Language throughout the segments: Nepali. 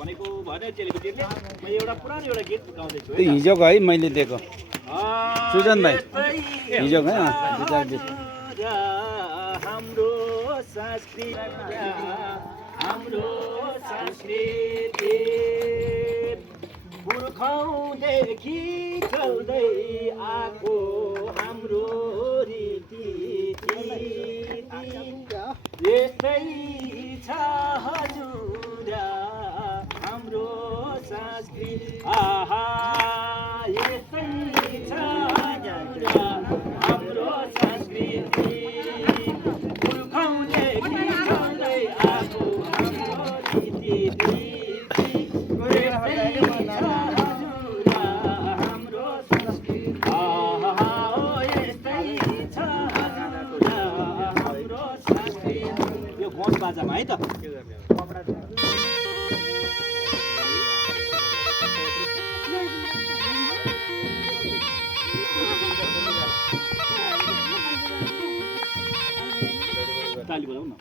भनेको भने चेलीबेटीले म एउटा पुरानो एउटा गीत गाउँदैछु त्यो हिजोको है मैले दिएको सुजन भाइ हिजोको है हाम्रो संस्कृति पुर्खौँदेखि चल्दै आएको हाम्रो रीति यस्तै छ हजुर हाम्रो संस्कृति आहा यस्तै छ हजुर हाम्रो संस्कृति पुर्खौँदेखि चल्दै आएको हाम्रो रीति बाजामा है त ताली बजाऊ न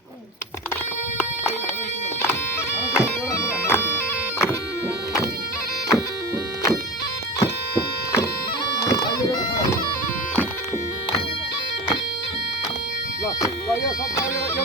ल यो सब एउटा